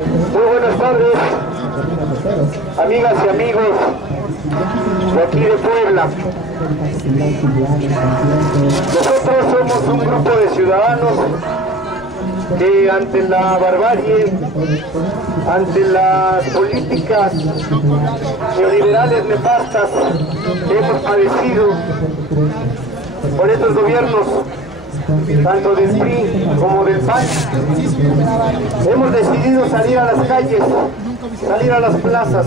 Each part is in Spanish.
Muy buenas tardes, amigas y amigos de aquí de Puebla. Nosotros somos un grupo de ciudadanos que ante la barbarie, ante las políticas neoliberales nefastas que hemos padecido por estos gobiernos, tanto del PRI como del PAN, hemos decidido salir a las calles, salir a las plazas,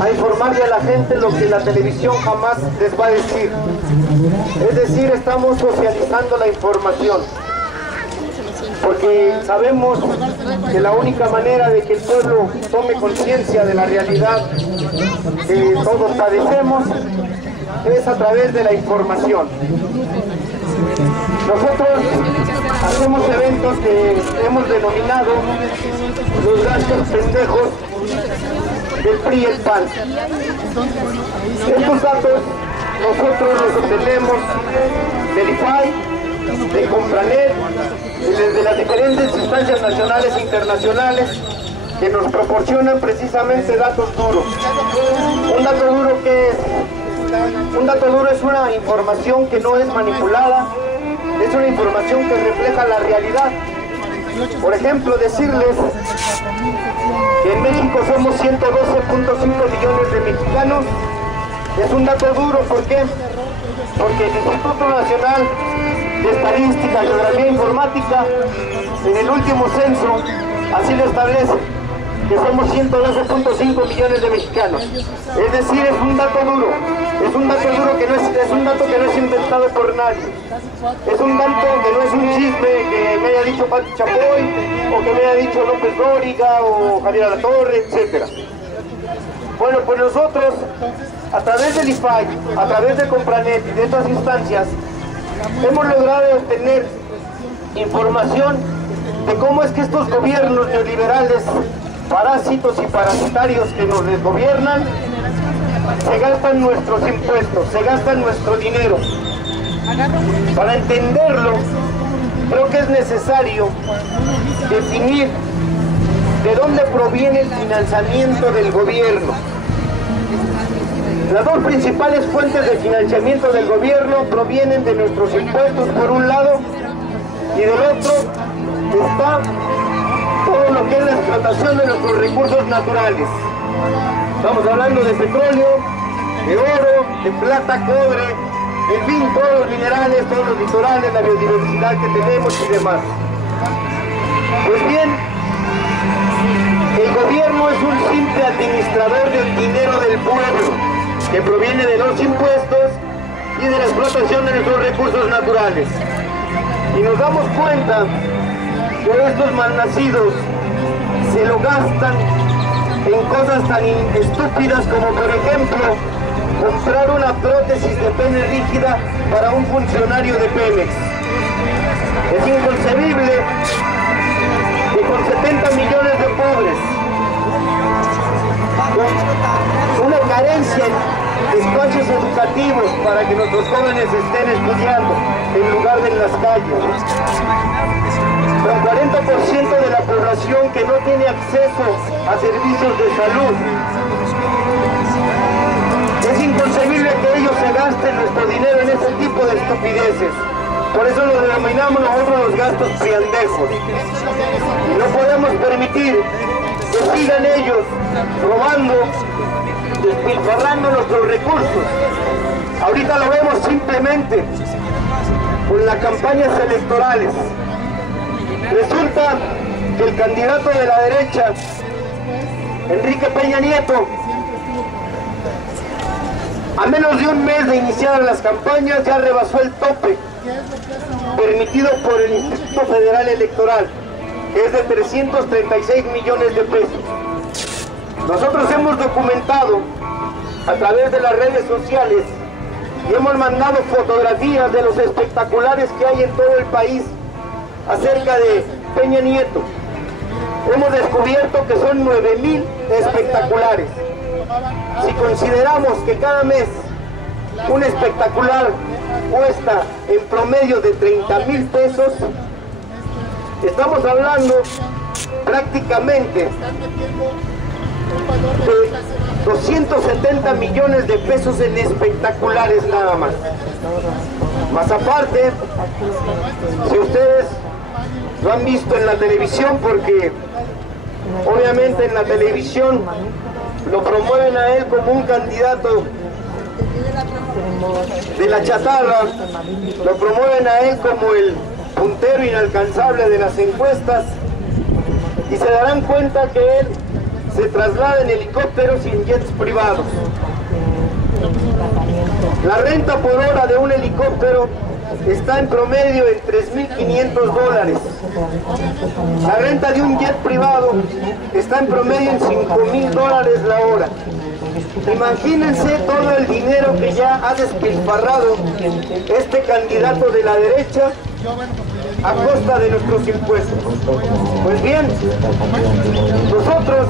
a informarle a la gente lo que la televisión jamás les va a decir. Es decir, estamos socializando la información, porque sabemos que la única manera de que el pueblo tome conciencia de la realidad que todos padecemos es a través de la información. Nosotros hacemos eventos que hemos denominado los gastos pendejos del PRI y el PAN. Estos datos nosotros los obtenemos del IFAI, de Compranet y desde las diferentes instancias nacionales e internacionales que nos proporcionan precisamente datos duros. Un dato duro que es... Un dato duro es una información que no es manipulada, es una información que refleja la realidad. Por ejemplo, decirles que en México somos 112.5 millones de mexicanos es un dato duro. ¿Por qué? Porque el Instituto Nacional de Estadística, Geografía e Informática, en el último censo, así lo establece, que somos 112.5 millones de mexicanos. Es decir, es un dato duro. Es un dato duro que no es inventado por nadie. Es un dato que no es un chisme que me haya dicho Pati Chapoy, o que me haya dicho López Dóriga, o Javier Alatorre, etc. Bueno, pues nosotros, a través del IFAI, a través de Compranet y de estas instancias, hemos logrado obtener información de cómo es que estos gobiernos neoliberales, parásitos y parasitarios que nos desgobiernan, se gastan nuestros impuestos, se gastan nuestro dinero. Para entenderlo, creo que es necesario definir de dónde proviene el financiamiento del gobierno. Las dos principales fuentes de financiamiento del gobierno provienen de nuestros impuestos por un lado, y del otro está todo lo que es la explotación de nuestros recursos naturales. Estamos hablando de petróleo, de oro, de plata, cobre, en fin, todos los minerales, todos los litorales, la biodiversidad que tenemos y demás. Pues bien, el gobierno es un simple administrador del dinero del pueblo, que proviene de los impuestos y de la explotación de nuestros recursos naturales. Y nos damos cuenta que estos malnacidos se lo gastan en cosas tan estúpidas como, por ejemplo, comprar una prótesis de pene rígida para un funcionario de Pemex. Es inconcebible que con 70 millones de pobres, con una carencia en espacios educativos para que nuestros jóvenes estén estudiando en lugar de en las calles, con 40% de la población que no tiene acceso a servicios de salud. Es inconcebible que ellos se gasten nuestro dinero en ese tipo de estupideces. Por eso lo denominamos nosotros los gastos priandejos. Y no podemos permitir que sigan ellos robando, despilfarrando nuestros recursos. Ahorita lo vemos simplemente con las campañas electorales. Resulta que el candidato de la derecha, Enrique Peña Nieto, a menos de un mes de iniciar las campañas ya rebasó el tope permitido por el Instituto Federal Electoral, que es de 336 millones de pesos. Nosotros hemos documentado a través de las redes sociales y hemos mandado fotografías de los espectaculares que hay en todo el país acerca de Peña Nieto. Hemos descubierto que son 9,000 espectaculares. Si consideramos que cada mes un espectacular cuesta en promedio de 30,000 pesos, estamos hablando prácticamente de 270 millones de pesos en espectaculares nada más. Más aparte, si ustedes lo han visto en la televisión, porque obviamente en la televisión lo promueven a él como un candidato de la chatarra, lo promueven a él como el puntero inalcanzable de las encuestas, y se darán cuenta que él se traslada en helicópteros y en jets privados. La renta por hora de un helicóptero está en promedio en $3.500. La renta de un jet privado está en promedio en $5.000 la hora. Imagínense todo el dinero que ya ha despilfarrado este candidato de la derecha a costa de nuestros impuestos. Pues bien, nosotros,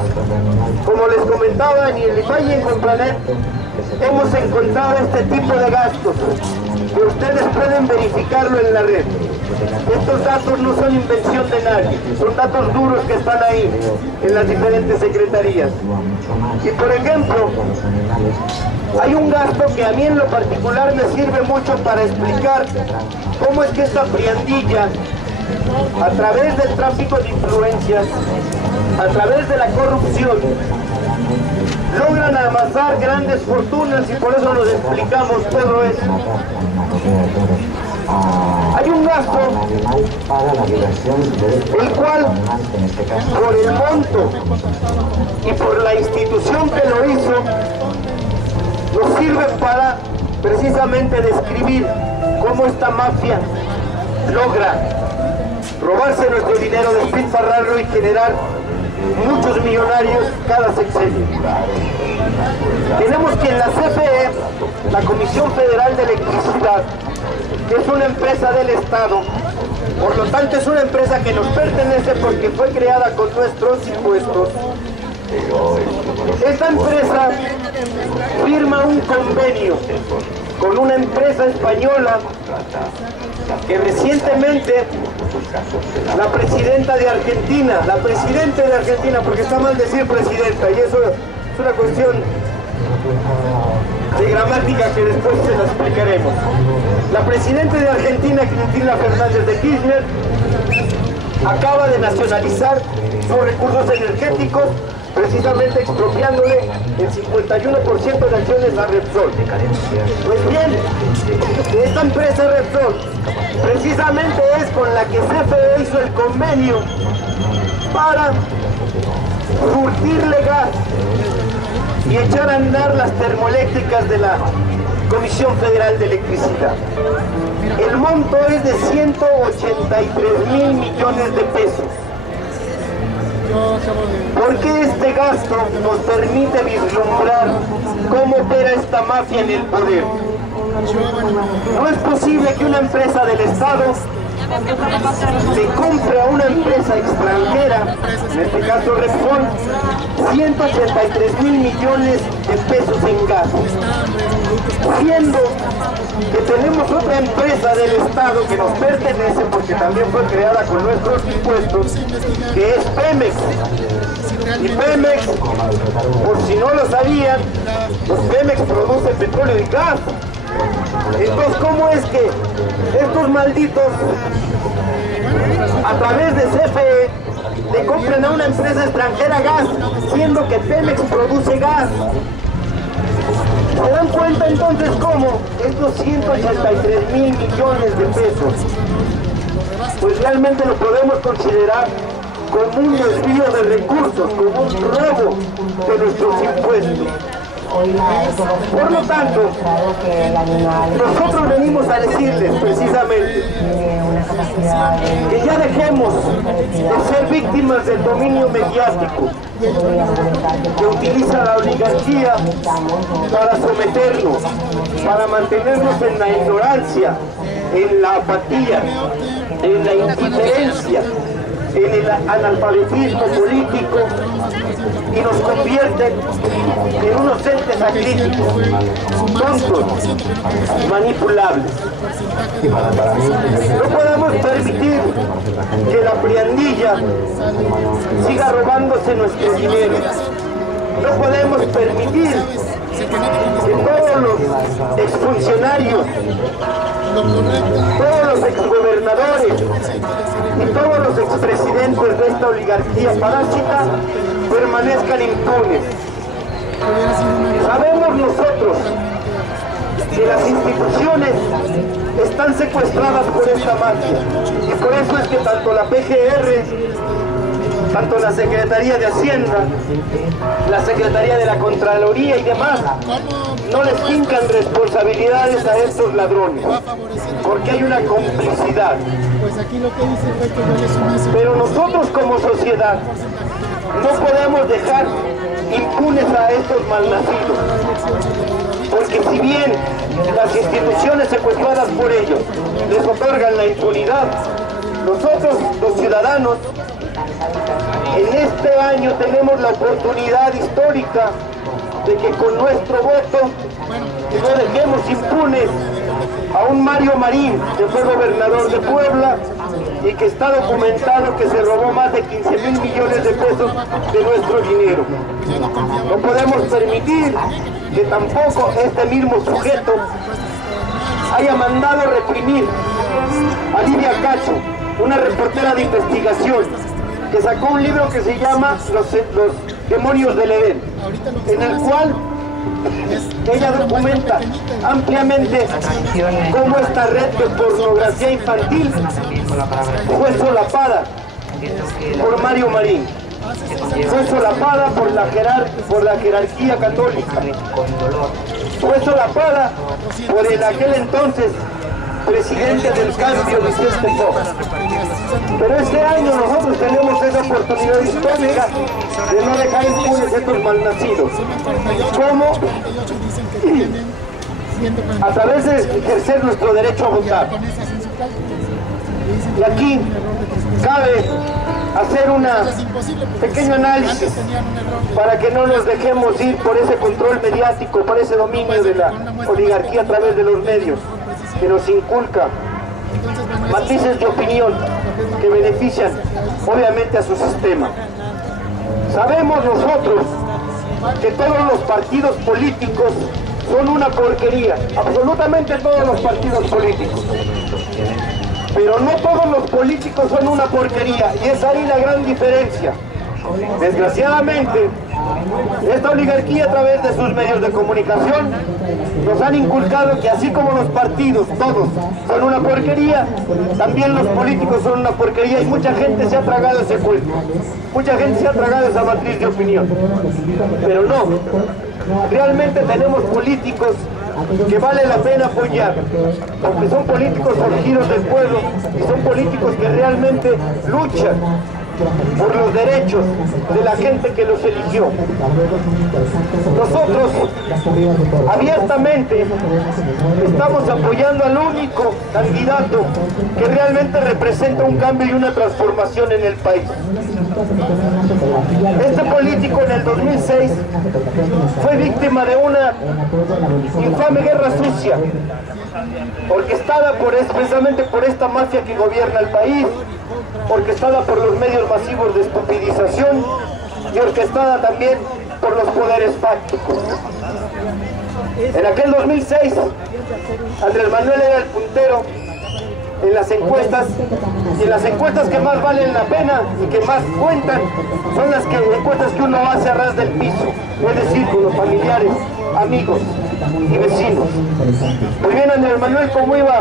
como les comentaba, en el IPAI y en Compranet hemos encontrado este tipo de gastos, que ustedes pueden verificarlo en la red. Estos datos no son invención de nadie, son datos duros que están ahí, en las diferentes secretarías. Y por ejemplo, hay un gasto que a mí en lo particular me sirve mucho para explicar cómo es que esta friandilla, a través del tráfico de influencias, a través de la corrupción, logran amasar grandes fortunas, y por eso nos explicamos todo eso. Hay un gasto, el cual, por el monto y por la institución que lo hizo, nos sirve para precisamente describir cómo esta mafia logra robarse nuestro dinero, despilfarrarlo y generar muchos millonarios cada sexenio. Tenemos que en la CFE, la Comisión Federal de Electricidad, es una empresa del Estado, por lo tanto es una empresa que nos pertenece porque fue creada con nuestros impuestos. Esta empresa firma un convenio con una empresa española que recientemente la presidenta de Argentina, porque está mal decir presidenta, y eso es una cuestión de gramática que después se la explicaremos. La presidenta de Argentina, Cristina Fernández de Kirchner, acaba de nacionalizar sus recursos energéticos, precisamente expropiándole el 51% de acciones a Repsol. Pues bien, esta empresa Repsol precisamente es con la que CFE hizo el convenio para surtirle gas y echar a andar las termoeléctricas de la Comisión Federal de Electricidad. El monto es de 183.000 millones de pesos. Porque este gasto nos permite vislumbrar cómo opera esta mafia en el poder. No es posible que una empresa del Estado le compre a una empresa extranjera, en este caso Repsol, 183.000 millones de pesos en gas, siendo que tenemos otra empresa del Estado que nos pertenece porque también fue creada con nuestros impuestos, que es Pemex. Y Pemex, por si no lo sabían, pues Pemex produce petróleo y gas. Entonces, ¿cómo es que estos malditos, a través de CFE, le compran a una empresa extranjera gas, siendo que Pemex produce gas? ¿Se dan cuenta entonces cómo estos 183.000 millones de pesos, pues realmente lo podemos considerar como un desvío de recursos, como un robo de nuestros impuestos? Por lo tanto, nosotros venimos a decirles precisamente que ya dejemos de ser víctimas del dominio mediático que utiliza la oligarquía para someternos, para mantenernos en la ignorancia, en la apatía, en la indiferencia, en el analfabetismo político, y y nos convierten en unos entes acríticos, tontos, manipulables. No podemos permitir que la priandilla siga robándose nuestro dinero. No podemos permitir que todos los exfuncionarios, todos los exgobernadores y todos los expresidentes de esta oligarquía parásita permanezcan impunes. Sabemos nosotros que las instituciones están secuestradas por esta mafia y por eso es que tanto la PGR, tanto la Secretaría de Hacienda, la Secretaría de la Contraloría y demás, no les fincan responsabilidades a estos ladrones, porque hay una complicidad. Pero nosotros como sociedad no podemos dejar impunes a estos malnacidos, porque si bien las instituciones secuestradas por ellos les otorgan la impunidad, nosotros los ciudadanos en este año tenemos la oportunidad histórica de que con nuestro voto no dejemos impunes a un Mario Marín, que fue gobernador de Puebla y que está documentado que se robó más de 15,000 millones de pesos de nuestro dinero. No podemos permitir que tampoco este mismo sujeto haya mandado reprimir a Lidia Cacho, una reportera de investigación, que sacó un libro que se llama Los demonios del Edén, en el cual ella documenta ampliamente cómo esta red de pornografía infantil fue solapada por Mario Marín, fue solapada por la jerarquía católica, fue solapada por el aquel entonces presidente del cambio, Vicente Fox. Pero este año nosotros tenemos esa oportunidad histórica de no dejar impunes a estos malnacidos. ¿Cómo? A través de ejercer nuestro derecho a votar. Y aquí cabe hacer un pequeño análisis para que no nos dejemos ir por ese control mediático, por ese dominio de la oligarquía a través de los medios, que nos inculca matices de opinión que benefician obviamente a su sistema. Sabemos nosotros que todos los partidos políticos son una porquería, absolutamente todos los partidos políticos. Pero no todos los políticos son una porquería, y es ahí la gran diferencia. Desgraciadamente, esta oligarquía a través de sus medios de comunicación nos han inculcado que así como los partidos, todos, son una porquería, también los políticos son una porquería, y mucha gente se ha tragado ese cuento, mucha gente se ha tragado esa matriz de opinión. Pero no, realmente tenemos políticos que vale la pena apoyar, porque son políticos surgidos del pueblo y son políticos que realmente luchan por los derechos de la gente que los eligió. Nosotros abiertamente estamos apoyando al único candidato que realmente representa un cambio y una transformación en el país. Este político en el 2006 fue víctima de una infame guerra sucia, orquestada precisamente por esta mafia que gobierna el país, orquestada por los medios masivos de estupidización y orquestada también por los poderes fácticos. En aquel 2006, Andrés Manuel era el puntero en las encuestas, y en las encuestas que más valen la pena y que más cuentan son las encuestas que uno hace a ras del piso, es decir, con los familiares, amigos y vecinos. Muy bien, Andrés Manuel, como iba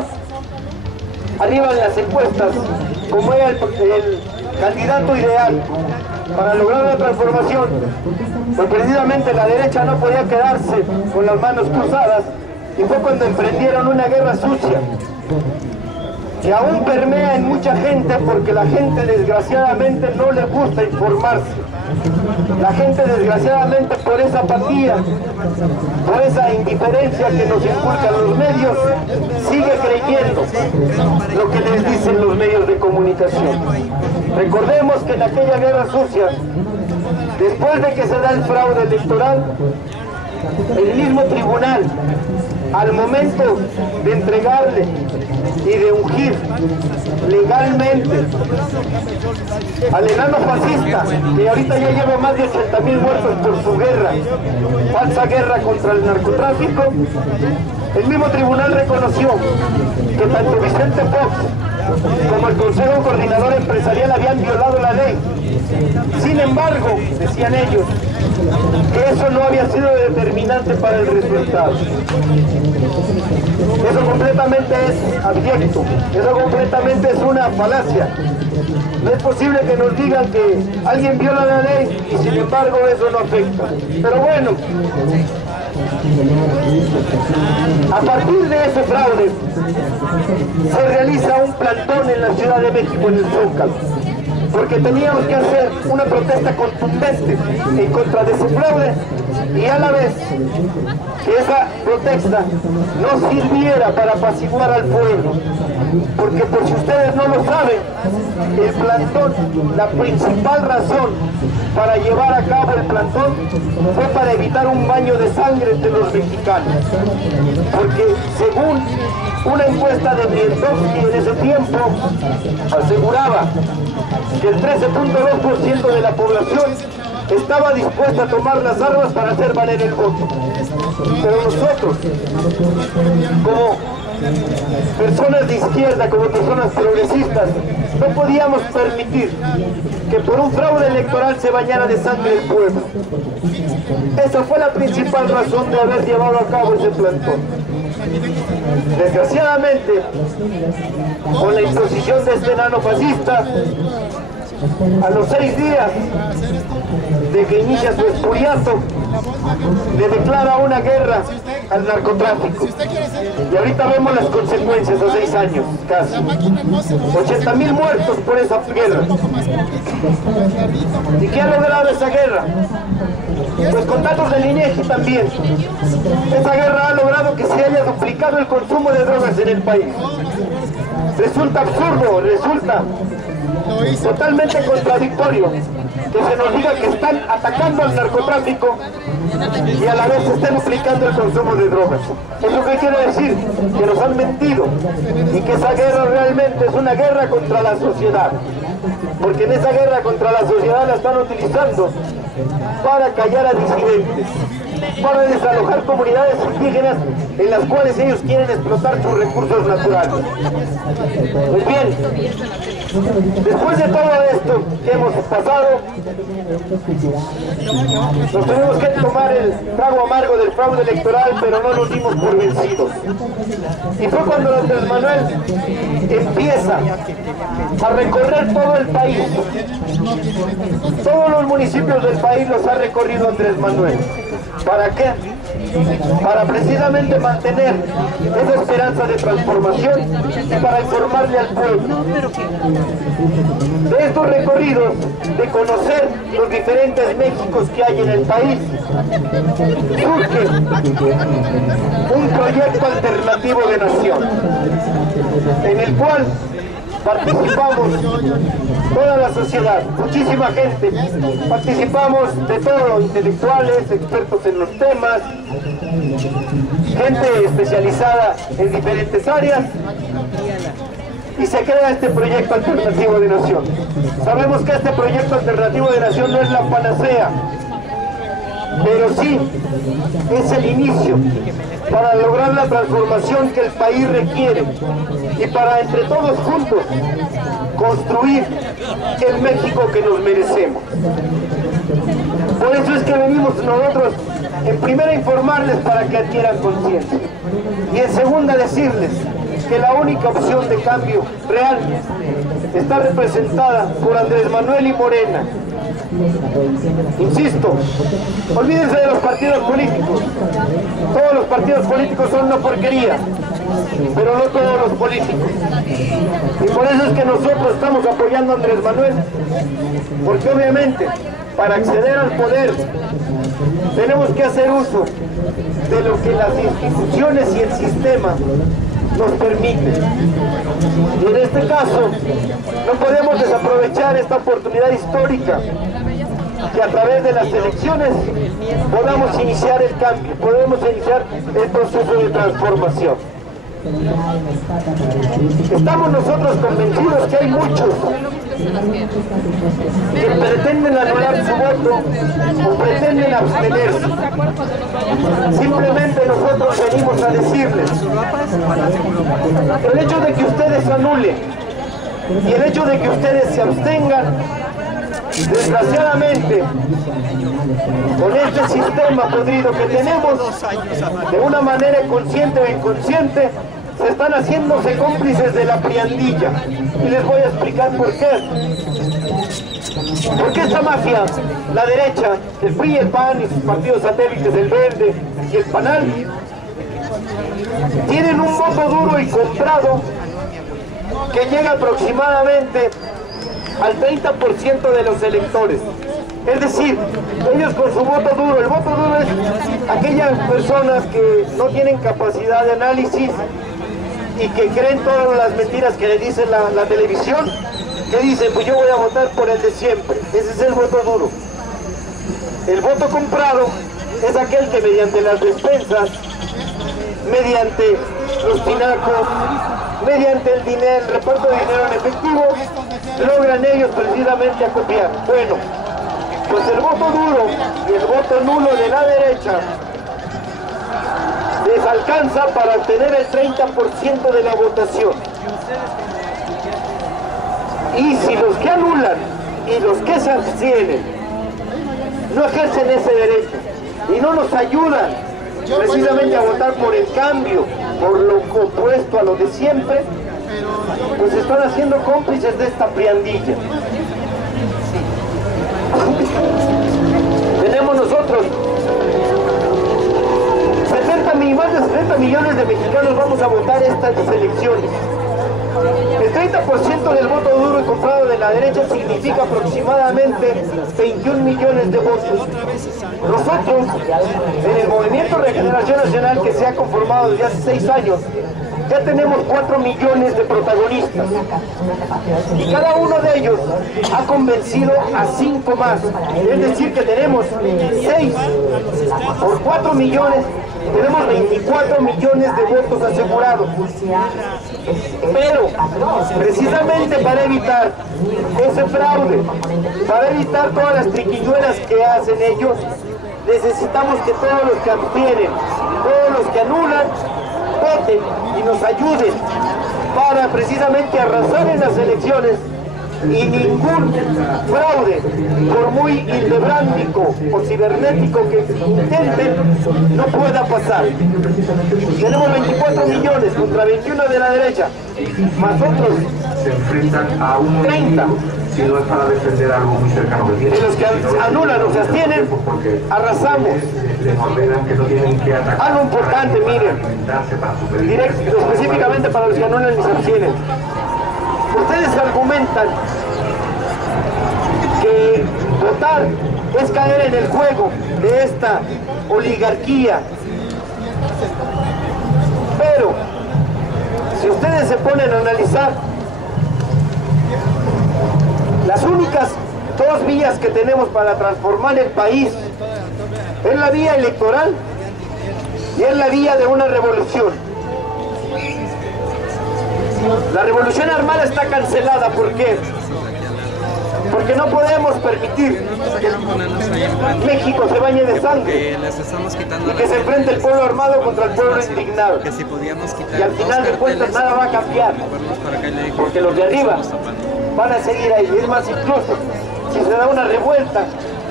arriba en las encuestas, como era el candidato ideal para lograr una transformación, pues precisamente la derecha no podía quedarse con las manos cruzadas, y fue cuando emprendieron una guerra sucia que aún permea en mucha gente, porque la gente desgraciadamente no le gusta informarse. La gente desgraciadamente, por esa apatía, por esa indiferencia que nos inculcan los medios, sigue creyendo lo que les dicen los medios de comunicación. Recordemos que en aquella guerra sucia, después Después de que se da el fraude electoral, el mismo tribunal, al momento de entregarle y de ungir legalmente al enano fascista, que ahorita ya lleva más de 80,000 muertos por su guerra, falsa guerra contra el narcotráfico, el mismo tribunal reconoció que tanto Vicente Fox como el Consejo Coordinador Empresarial habían violado la ley. Sin embargo, decían ellos, que eso no había sido determinante para el resultado. Eso completamente es abyecto, eso completamente es una falacia. No es posible que nos digan que alguien viola la ley y sin embargo eso no afecta. Pero bueno, a partir de ese fraude se realiza un plantón en la Ciudad de México, en el Zócalo, porque teníamos que hacer una protesta contundente en contra de ese fraude y a la vez que esa protesta no sirviera para apaciguar al pueblo, porque por si ustedes no lo saben, el plantón, la principal razón para llevar a cabo el plantón fue para evitar un baño de sangre entre los mexicanos, porque según una encuesta de Mientowski en ese tiempo aseguraba que el 13.2% de la población estaba dispuesta a tomar las armas para hacer valer el voto. Pero nosotros, como personas de izquierda, como personas progresistas, no podíamos permitir que por un fraude electoral se bañara de sangre el pueblo. Esa fue la principal razón de haber llevado a cabo ese plantón. Desgraciadamente, con la imposición de este enano fascista, a los 6 días de que inicia su expuriato, le declara una guerra al narcotráfico. Y ahorita vemos las consecuencias a 6 años, casi. 80,000 muertos por esa guerra. ¿Y qué ha logrado esa guerra? Pues con datos del INEGI también. Esa guerra ha logrado que se haya duplicado el consumo de drogas en el país. Resulta absurdo, resulta totalmente contradictorio que se nos diga que están atacando al narcotráfico y a la vez se esté duplicando el consumo de drogas. ¿Eso qué quiere decir? Que nos han mentido y que esa guerra realmente es una guerra contra la sociedad, porque en esa guerra contra la sociedad la están utilizando para callar a disidentes, para desalojar comunidades indígenas en las cuales ellos quieren explotar sus recursos naturales. Pues bien, después de todo esto que hemos pasado, nos tuvimos que tomar el trago amargo del fraude electoral, pero no nos dimos por vencidos. Y fue cuando Andrés Manuel empieza a recorrer todo el país. Todos los municipios del país los ha recorrido Andrés Manuel. ¿Para qué? Para precisamente mantener esa esperanza de transformación y para informarle al pueblo. De estos recorridos, de conocer los diferentes Méxicos que hay en el país, surge un proyecto alternativo de nación, en el cual participamos toda la sociedad, muchísima gente, participamos de todo, intelectuales, expertos en los temas, gente especializada en diferentes áreas, y se crea este proyecto alternativo de nación. Sabemos que este proyecto alternativo de nación no es la panacea, pero sí es el inicio para lograr la transformación que el país requiere y para entre todos juntos construir el México que nos merecemos. Por eso es que venimos nosotros en primera a informarles para que adquieran conciencia y en segunda decirles que la única opción de cambio real está representada por Andrés Manuel y Morena. Insisto, olvídense de los partidos políticos. Todos los partidos políticos son una porquería, pero no todos los políticos. Y por eso es que nosotros estamos apoyando a Andrés Manuel, porque obviamente para acceder al poder tenemos que hacer uso de lo que las instituciones y el sistema nos permiten. Y en este caso no podemos desaprovechar esta oportunidad histórica que a través de las elecciones podamos iniciar el cambio, podemos iniciar el proceso de transformación. Estamos nosotros convencidos que hay muchos que pretenden anular su voto o pretenden abstenerse. Simplemente nosotros venimos a decirles: el hecho de que ustedes anulen y el hecho de que ustedes se abstengan, desgraciadamente, con este sistema podrido que tenemos, de una manera consciente o inconsciente, se están haciéndose cómplices de la priandilla. Y les voy a explicar por qué. Porque esta mafia, la derecha, el PRI, el PAN y sus partidos satélites, el Verde y el PANAL, tienen un voto duro y comprado que llega aproximadamente al 30% de los electores. Es decir, ellos con su voto duro, el voto duro es aquellas personas que no tienen capacidad de análisis y que creen todas las mentiras que le dice la televisión, que dicen: pues yo voy a votar por el de siempre. Ese es el voto duro. El voto comprado es aquel que mediante las despensas, mediante los tinacos, mediante el dinero, el reparto de dinero en efectivo, logran ellos precisamente acopiar. Bueno, pues el voto duro y el voto nulo de la derecha les alcanza para obtener el 30% de la votación. Y si los que anulan y los que se abstienen no ejercen ese derecho y no nos ayudan precisamente a votar por el cambio, por lo opuesto a lo de siempre, pues están haciendo cómplices de esta priandilla. Tenemos nosotros más de 70 millones de mexicanos vamos a votar estas elecciones. El 30% del voto duro y comprado de la derecha significa aproximadamente 21 millones de votos. Nosotros, en el Movimiento Regeneración Nacional, que se ha conformado desde hace 6 años, ya tenemos 4 millones de protagonistas. Y cada uno de ellos ha convencido a 5 más. Es decir, que tenemos 6 por 4 millones. Tenemos 24 millones de votos asegurados. Pero, precisamente para evitar ese fraude, para evitar todas las triquiñuelas que hacen ellos, necesitamos que todos los que abstienen, todos los que anulan, voten y nos ayuden para precisamente arrasar en las elecciones y ningún fraude, por muy ildebrándico o cibernético que intenten, no pueda pasar. Tenemos 24 millones contra 21 de la derecha, más otros se enfrentan a un 30. Si no es para defender algo muy cercano que tienen. Y los que anulan o se abstienen, arrasamos. Les ordenan que no tienen que atacar. Algo importante, miren, específicamente para los que anulan y se abstienen. Ustedes argumentan que votar es caer en el juego de esta oligarquía. Pero, si ustedes se ponen a analizar, las únicas 2 vías que tenemos para transformar el país es la vía electoral y es la vía de una revolución. La revolución armada está cancelada. ¿Por qué? Porque no podemos permitir que México se bañe de sangre y que se enfrente el pueblo armado contra el pueblo indignado. Y al final de cuentas nada va a cambiar, porque los de arriba van a seguir ahí. Es más, incluso si se da una revuelta,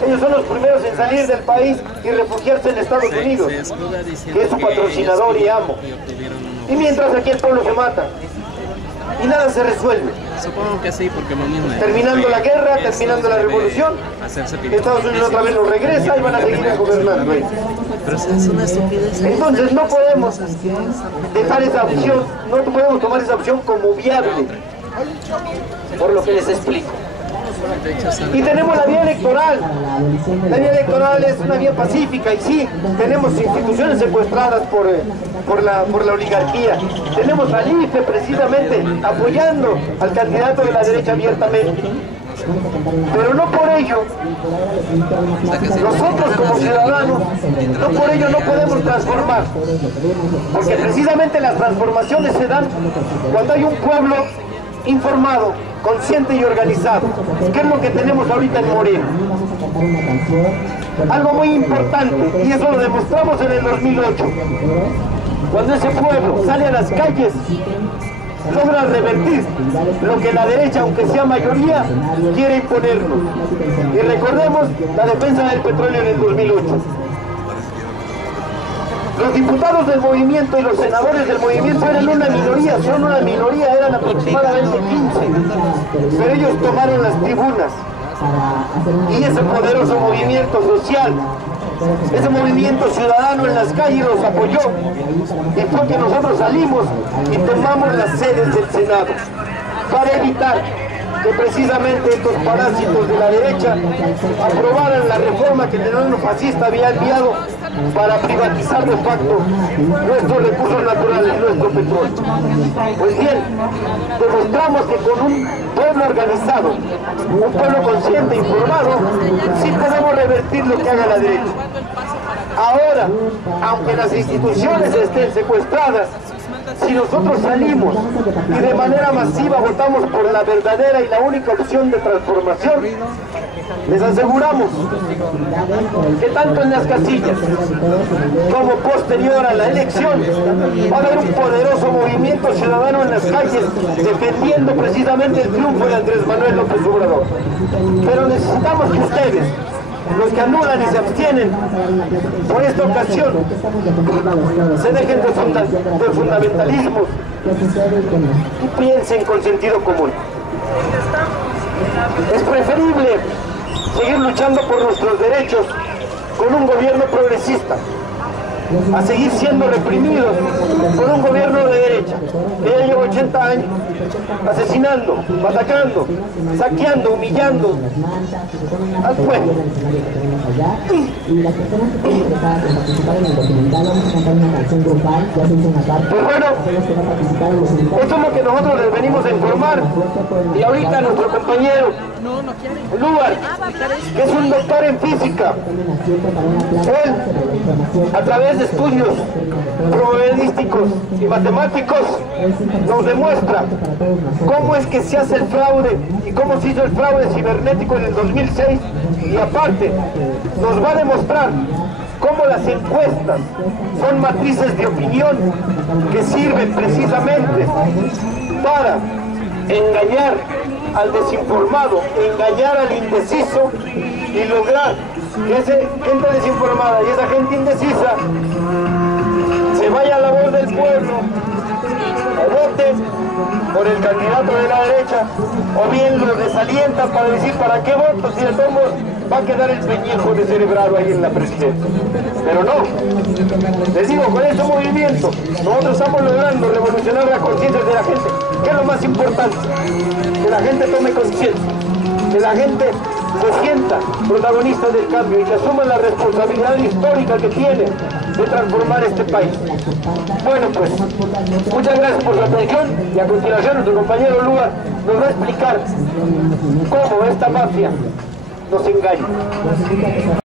ellos son los primeros en salir del país y refugiarse en Estados Unidos, que es su patrocinador y amo. Y mientras aquí el pueblo se mata y nada se resuelve. Supongo que sí, porque lo mismo. Terminando la guerra, terminando la revolución, Estados Unidos otra vez nos regresa y van a seguir gobernando ahí. Pero es una estupidez. Entonces no podemos dejar esa opción, no podemos tomar esa opción como viable, por lo que les explico. Y tenemos la vía electoral. La vía electoral es una vía pacífica y sí, tenemos instituciones secuestradas por la oligarquía. Tenemos al IFE precisamente apoyando al candidato de la derecha abiertamente. Pero no por ello, nosotros como ciudadanos, no por ello no podemos transformar, porque precisamente las transformaciones se dan cuando hay un pueblo informado, consciente y organizado, que es lo que tenemos ahorita en Morena. Algo muy importante, y eso lo demostramos en el 2008, cuando ese pueblo sale a las calles, logra revertir lo que la derecha, aunque sea mayoría, quiere imponernos. Y recordemos la defensa del petróleo en el 2008. Los diputados del movimiento y los senadores del movimiento eran una minoría, son una minoría, eran aproximadamente 15, pero ellos tomaron las tribunas y ese poderoso movimiento social, ese movimiento ciudadano en las calles los apoyó, y fue que nosotros salimos y tomamos las sedes del Senado para evitar que precisamente estos parásitos de la derecha aprobaran la reforma que el gobierno fascista había enviado para privatizar de facto nuestros recursos naturales, nuestro petróleo. Pues bien, demostramos que con un pueblo organizado, un pueblo consciente e informado, sí podemos revertir lo que haga la derecha. Ahora, aunque las instituciones estén secuestradas, si nosotros salimos y de manera masiva votamos por la verdadera y la única opción de transformación, les aseguramos que tanto en las casillas como posterior a la elección va a haber un poderoso movimiento ciudadano en las calles defendiendo precisamente el triunfo de Andrés Manuel López Obrador. Pero necesitamos que ustedes, los que anulan y se abstienen por esta ocasión, se dejen de fundamentalismos y piensen con sentido común. Es preferible seguir luchando por nuestros derechos con un gobierno progresista a seguir siendo reprimidos por un gobierno de derecha que ya lleva 80 años asesinando, atacando, saqueando, humillando al pueblo. Pues bueno, esto es lo que nosotros les venimos a informar, y ahorita nuestro compañero Lugar, que es un doctor en física, él, a través de estudios probabilistísticos y matemáticos, nos demuestra cómo es que se hace el fraude y cómo se hizo el fraude cibernético en el 2006, y aparte nos va a demostrar cómo las encuestas son matrices de opinión que sirven precisamente para engañar al desinformado, engañar al indeciso y lograr que esa gente desinformada y esa gente indecisa se vaya a la voz del pueblo o voten por el candidato de la derecha, o bien lo desalientan para decir ¿para qué voto? Si de todos modos va a quedar el peñejo descerebrado ahí en la presidencia. Pero no, les digo, con este movimiento nosotros estamos logrando revolucionar la conciencia de la gente, que es lo más importante, que la gente tome conciencia, que la gente se sienta protagonista del cambio y que asuma la responsabilidad histórica que tiene de transformar este país. Bueno, pues, muchas gracias por su atención, y a continuación nuestro compañero Lugar nos va a explicar cómo esta mafia nos engaña.